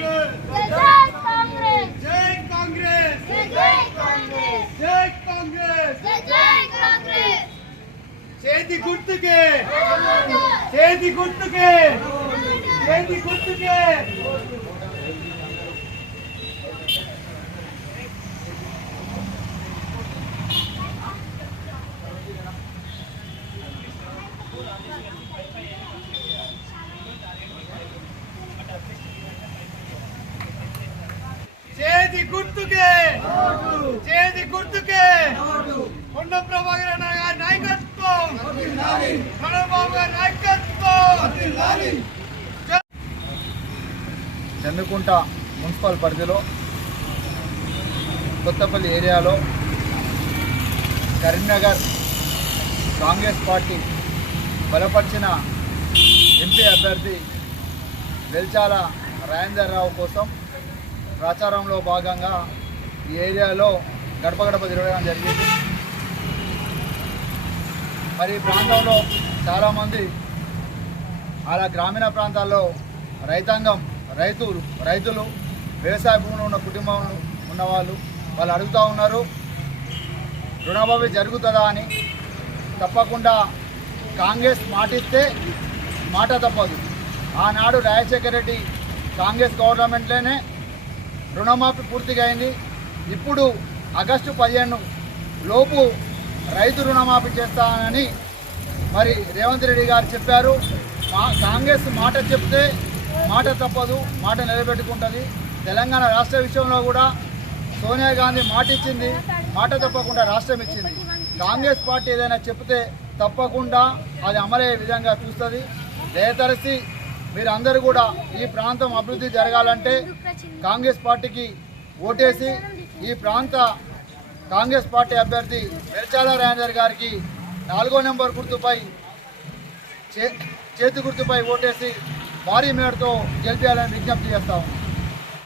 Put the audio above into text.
जय कांग्रेस जय कांग्रेस जय कांग्रेस जय कांग्रेस जय कांग्रेस చేతి గుర్తుకే చేతి గుర్తుకే చేతి గుర్తుకే చేతి గుర్తుకే చేతి గుర్తుకే కొండ ప్రభాకర్ గారి నాయకత్వం చంద్రబాబు గారి నాయకత్వం. చంద్రకుంట మున్సిపల్ పరిధిలో కొత్తపల్లి ఏరియాలో కరీంనగర్ కాంగ్రెస్ పార్టీ బలపరిచిన ఎంపీ అభ్యర్థి వెల్చాల రాజేందర్ రావు కోసం ప్రచారంలో భాగంగా ఈ ఏరియాలో గడప గడప తిరగడం జరిగింది. మరి ఈ ప్రాంతంలో చాలామంది అలా గ్రామీణ ప్రాంతాల్లో రైతాంగం రైతులు వ్యవసాయ భూములు ఉన్న కుటుంబం ఉన్నవాళ్ళు అడుగుతూ ఉన్నారు, రుణమాఫీ జరుగుతుందా అని. తప్పకుండా కాంగ్రెస్ మాటిస్తే మాట తప్పదు. ఆనాడు రాజశేఖర రెడ్డి కాంగ్రెస్ గవర్నమెంట్లోనే రుణమాఫీ పూర్తిగా అయింది. ఇప్పుడు ఆగస్టు 15 లోపు రైతు రుణమాఫీ చేస్తానని మరి రేవంత్ రెడ్డి గారు చెప్పారు. కాంగ్రెస్ మాట చెప్తే మాట తప్పదు, మాట నిలబెట్టుకుంటుంది. తెలంగాణ రాష్ట్ర విషయంలో కూడా సోనియా గాంధీ మాట ఇచ్చింది, మాట తప్పకుండా రాష్ట్రం ఇచ్చింది. కాంగ్రెస్ పార్టీ ఏదైనా చెప్తే తప్పకుండా అది అమలయ్యే విధంగా చూస్తుంది. దయతరచి మీరందరూ కూడా ఈ ప్రాంతం అభివృద్ధి జరగాలంటే కాంగ్రెస్ పార్టీకి ఓటేసి ఈ ప్రాంత కాంగ్రెస్ పార్టీ అభ్యర్థి వెల్చాల రాజేందర్ గారికి 4వ నెంబర్ గుర్తుపై చేతి గుర్తుపై ఓటేసి భారీ మేరతో గెలిపించాలని విజ్ఞప్తి చేస్తాము.